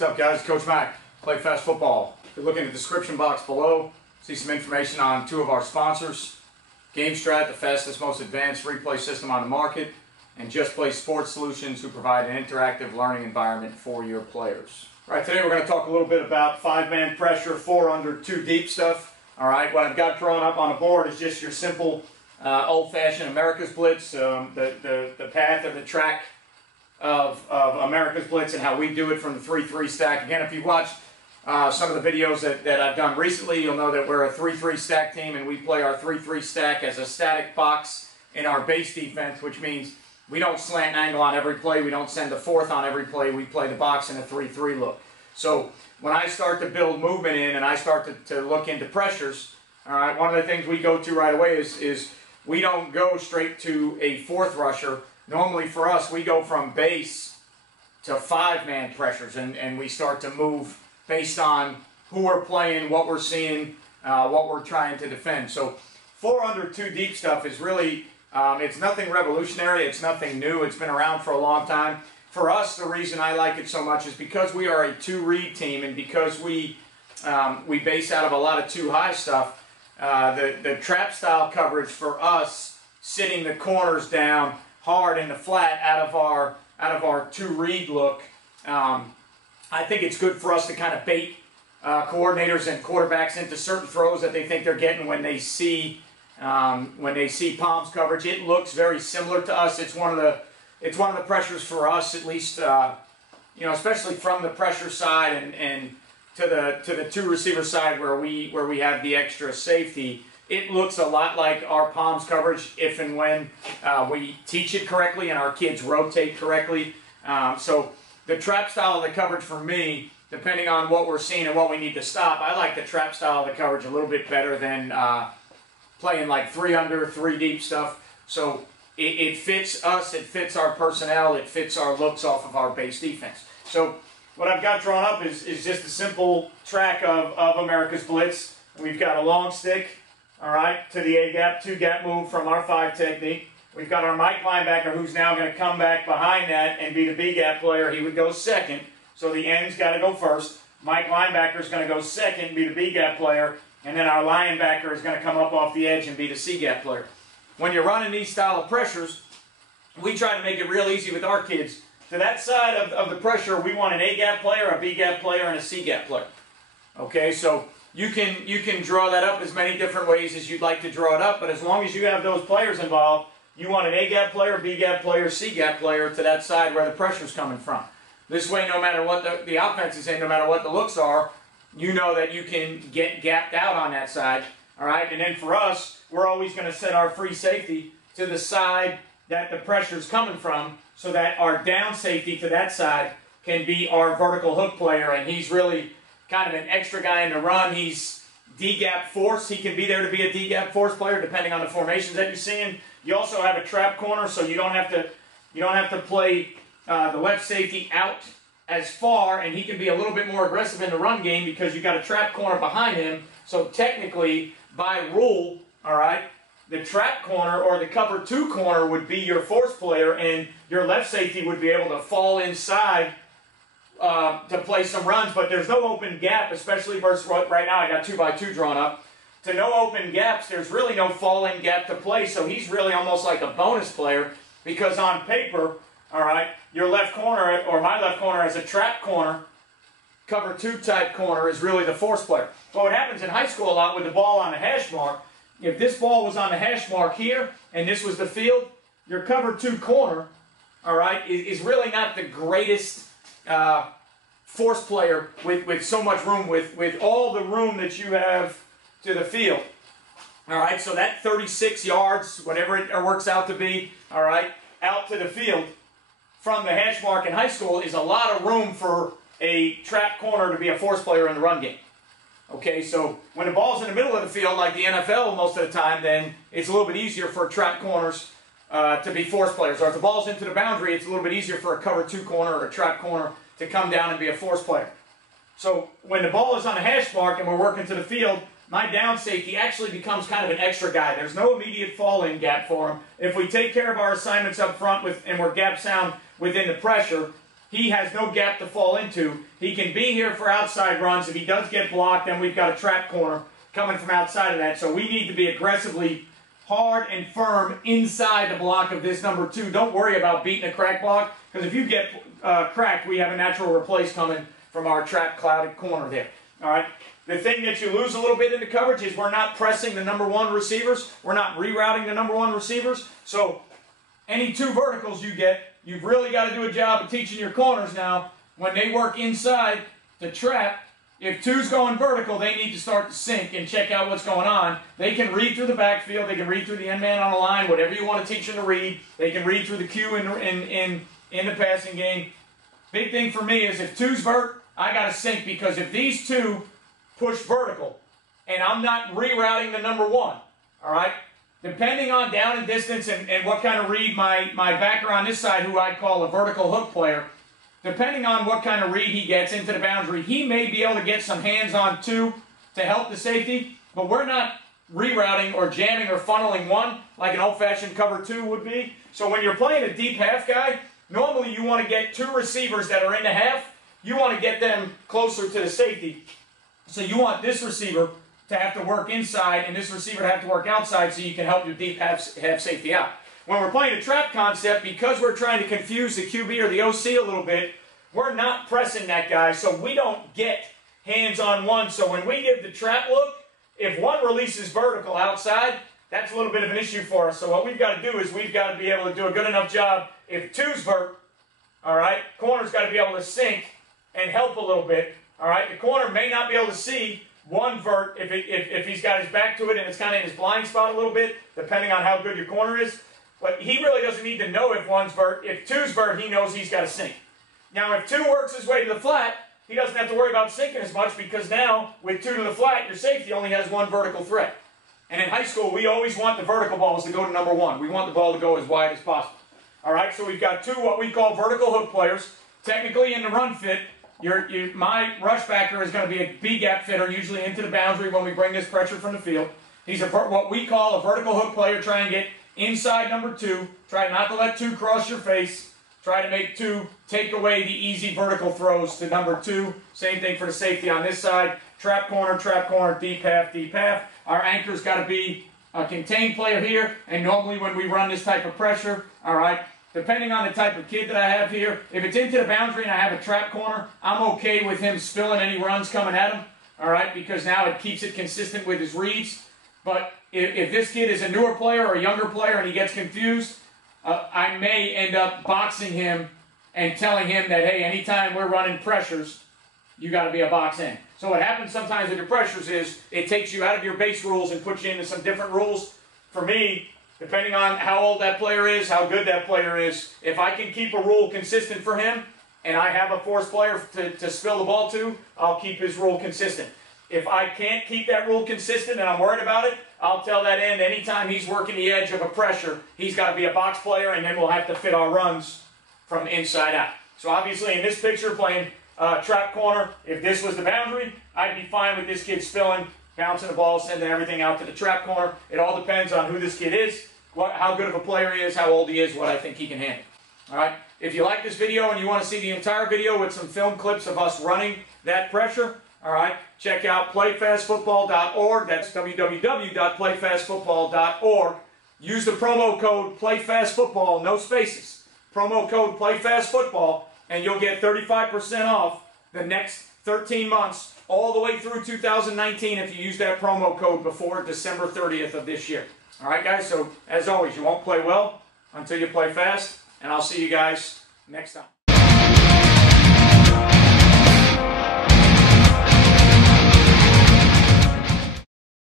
What's up, guys? Coach Mac, Play Fast Football. If you look in the description box below, see some information on two of our sponsors, GameStrat, the fastest, most advanced replay system on the market, and Just Play Sports Solutions, who provide an interactive learning environment for your players. All right, today we're going to talk a little bit about 5-man pressure, 4 under, 2 deep stuff. All right, what I've got drawn up on the board is just your simple old-fashioned America's Blitz, the path or the track of America's Blitz and how we do it from the 3-3 stack. Again, if you've watched some of the videos that I've done recently, you'll know that we're a 3-3 stack team, and we play our 3-3 stack as a static box in our base defense, which means we don't slant angle on every play. We don't send the fourth on every play. We play the box in a 3-3 look. So when I start to build movement in and I start to look into pressures, all right, one of the things we go to right away is we don't go straight to a fourth rusher. Normally for us, we go from base to 5-man pressures, and we start to move based on who we're playing, what we're seeing, what we're trying to defend. So 4 under 2 deep stuff is really, it's nothing revolutionary, it's nothing new, it's been around for a long time. For us, the reason I like it so much is because we are a 2-read team, and because we base out of a lot of 2-high stuff. The trap style coverage for us, sitting the corners down hard in the flat out of our 2-read look, I think it's good for us to kind of bait coordinators and quarterbacks into certain throws that they think they're getting when they see Palms coverage. It looks very similar to us. It's one of the pressures for us, at least, you know, especially from the pressure side and to the 2 receiver side where we have the extra safety. It looks a lot like our Palms coverage if and when we teach it correctly and our kids rotate correctly. So the trap style of the coverage for me, depending on what we're seeing and what we need to stop, I like the trap style of the coverage a little bit better than playing like 3 under, 3 deep stuff. So it fits us, it fits our personnel, it fits our looks off of our base defense. So what I've got drawn up is just a simple track of America's Blitz. We've got a long stick, all right, to the A-gap, 2-gap move from our 5 technique. We've got our Mike linebacker who's now going to come back behind that and be the B-gap player. He would go second, so the end's got to go first. Mike linebacker is going to go second, be the B-gap player, and then our linebacker is going to come up off the edge and be the C-gap player. When you're running these style of pressures, we try to make it real easy with our kids. To that side of the pressure, we want an A-gap player, a B-gap player, and a C-gap player. Okay, so you can draw that up as many different ways as you'd like to draw it up, but as long as you have those players involved, you want an A-gap player, B-gap player, C-gap player to that side where the pressure's coming from. This way, no matter what the offense is in, no matter what the looks are, you know that you can get gapped out on that side. All right, and then for us, we're always going to set our free safety to the side that the pressure's coming from, so that our down safety to that side can be our vertical hook player, and he's really kind of an extra guy in the run. He's D-gap force. He can be there to be a D-gap force player depending on the formations that you're seeing. You also have a trap corner, so you don't have to play the left safety out as far, and he can be a little bit more aggressive in the run game because you've got a trap corner behind him. So technically, by rule, all right, the trap corner or the cover 2 corner would be your force player, and your left safety would be able to fall inside to play some runs, but there's no open gap, especially versus right now I got 2x2 drawn up. To no open gaps, there's really no fall-in gap to play, so he's really almost like a bonus player because on paper, all right, your left corner, or my left corner as a trap corner, cover 2 type corner is really the force player. But what happens in high school a lot with the ball on the hash mark, if this ball was on the hash mark here and this was the field, your cover 2 corner, all right, is really not the greatest force player with so much room, with all the room that you have to the field. All right, so that 36 yards, whatever it works out to be, all right, out to the field from the hash mark in high school is a lot of room for a trap corner to be a force player in the run game. Okay, so when the ball's in the middle of the field, like the NFL most of the time, then it's a little bit easier for trap corners to be force players. Or if the ball's into the boundary, it's a little bit easier for a cover 2 corner or a trap corner to come down and be a force player. So when the ball is on the hash mark and we're working to the field, my down safety actually becomes kind of an extra guy. There's no immediate fall-in gap for him. If we take care of our assignments up front and we're gap sound within the pressure, he has no gap to fall into. He can be here for outside runs. If he does get blocked, then we've got a trap corner coming from outside of that. So we need to be aggressively hard and firm inside the block of this number 2. Don't worry about beating a crack block, because if you get cracked, we have a natural replace coming from our trap clouded corner there. All right. The thing that you lose a little bit in the coverage is we're not pressing the number 1 receivers. We're not rerouting the number 1 receivers. So any 2 verticals you get, you've really got to do a job of teaching your corners now. When they work inside the trap, if 2's going vertical, they need to start to sync and check out what's going on. They can read through the backfield. They can read through the end man on the line, whatever you want to teach them to read. They can read through the cue in the passing game. Big thing for me is if 2's vert, I got to sync, because if these 2 push vertical and I'm not rerouting the number 1, all right, depending on down and distance and what kind of read my backer on this side, who I call a vertical hook player, depending on what kind of read he gets into the boundary, he may be able to get some hands on 2 to help the safety, but we're not rerouting or jamming or funneling 1 like an old-fashioned cover 2 would be. So when you're playing a deep half guy, normally you want to get 2 receivers that are in the half. You want to get them closer to the safety. So you want this receiver to have to work inside and this receiver to have to work outside, so you can help your deep half safety out. When we're playing a trap concept, because we're trying to confuse the QB or the OC a little bit, we're not pressing that guy, so we don't get hands on 1. So when we give the trap look, if 1 releases vertical outside, that's a little bit of an issue for us. So what we've got to do is we've got to be able to do a good enough job. If 2's vert, all right, corner's got to be able to sync and help a little bit. All right, the corner may not be able to see 1 vert if he's got his back to it and it's kind of in his blind spot a little bit, depending on how good your corner is. But he really doesn't need to know if 1's vert. If 2's vert, he knows he's got to sync. Now, if 2 works his way to the flat, he doesn't have to worry about sinking as much, because now, with 2 to the flat, your safety only has 1 vertical threat. And in high school, we always want the vertical balls to go to number 1. We want the ball to go as wide as possible. All right, so we've got 2 what we call vertical hook players. Technically, in the run fit, my rush backer is going to be a B-gap fitter, usually into the boundary when we bring this pressure from the field. He's what we call a vertical hook player. Try and get inside number 2. Try not to let 2 cross your face. Try to make 2 take away the easy vertical throws to number 2. Same thing for the safety on this side. Trap corner, deep half, deep half. Our anchor's got to be a contained player here, and normally when we run this type of pressure, all right, depending on the type of kid that I have here, if it's into the boundary and I have a trap corner, I'm okay with him spilling any runs coming at him, all right, because now it keeps it consistent with his reads. But if this kid is a newer player or a younger player and he gets confused, I may end up boxing him and telling him that, hey, anytime we're running pressures, you got to be a box in. So what happens sometimes with your pressures is it takes you out of your base rules and puts you into some different rules. For me, depending on how old that player is, how good that player is, if I can keep a rule consistent for him and I have a forced player to spill the ball to, I'll keep his rule consistent. If I can't keep that rule consistent and I'm worried about it, I'll tell that end anytime he's working the edge of a pressure, he's got to be a box player, and then we'll have to fit our runs from inside out. So obviously in this picture, playing trap corner, if this was the boundary, I'd be fine with this kid spilling, bouncing the ball, sending everything out to the trap corner. It all depends on who this kid is, how good of a player he is, how old he is, what I think he can handle. All right. If you like this video and you want to see the entire video with some film clips of us running that pressure, all right, check out playfastfootball.org. That's www.playfastfootball.org. Use the promo code PlayFastFootball, no spaces. Promo code PlayFastFootball, and you'll get 35% off the next 13 months, all the way through 2019 if you use that promo code before December 30th of this year. All right, guys, so as always, you won't play well until you play fast, and I'll see you guys next time.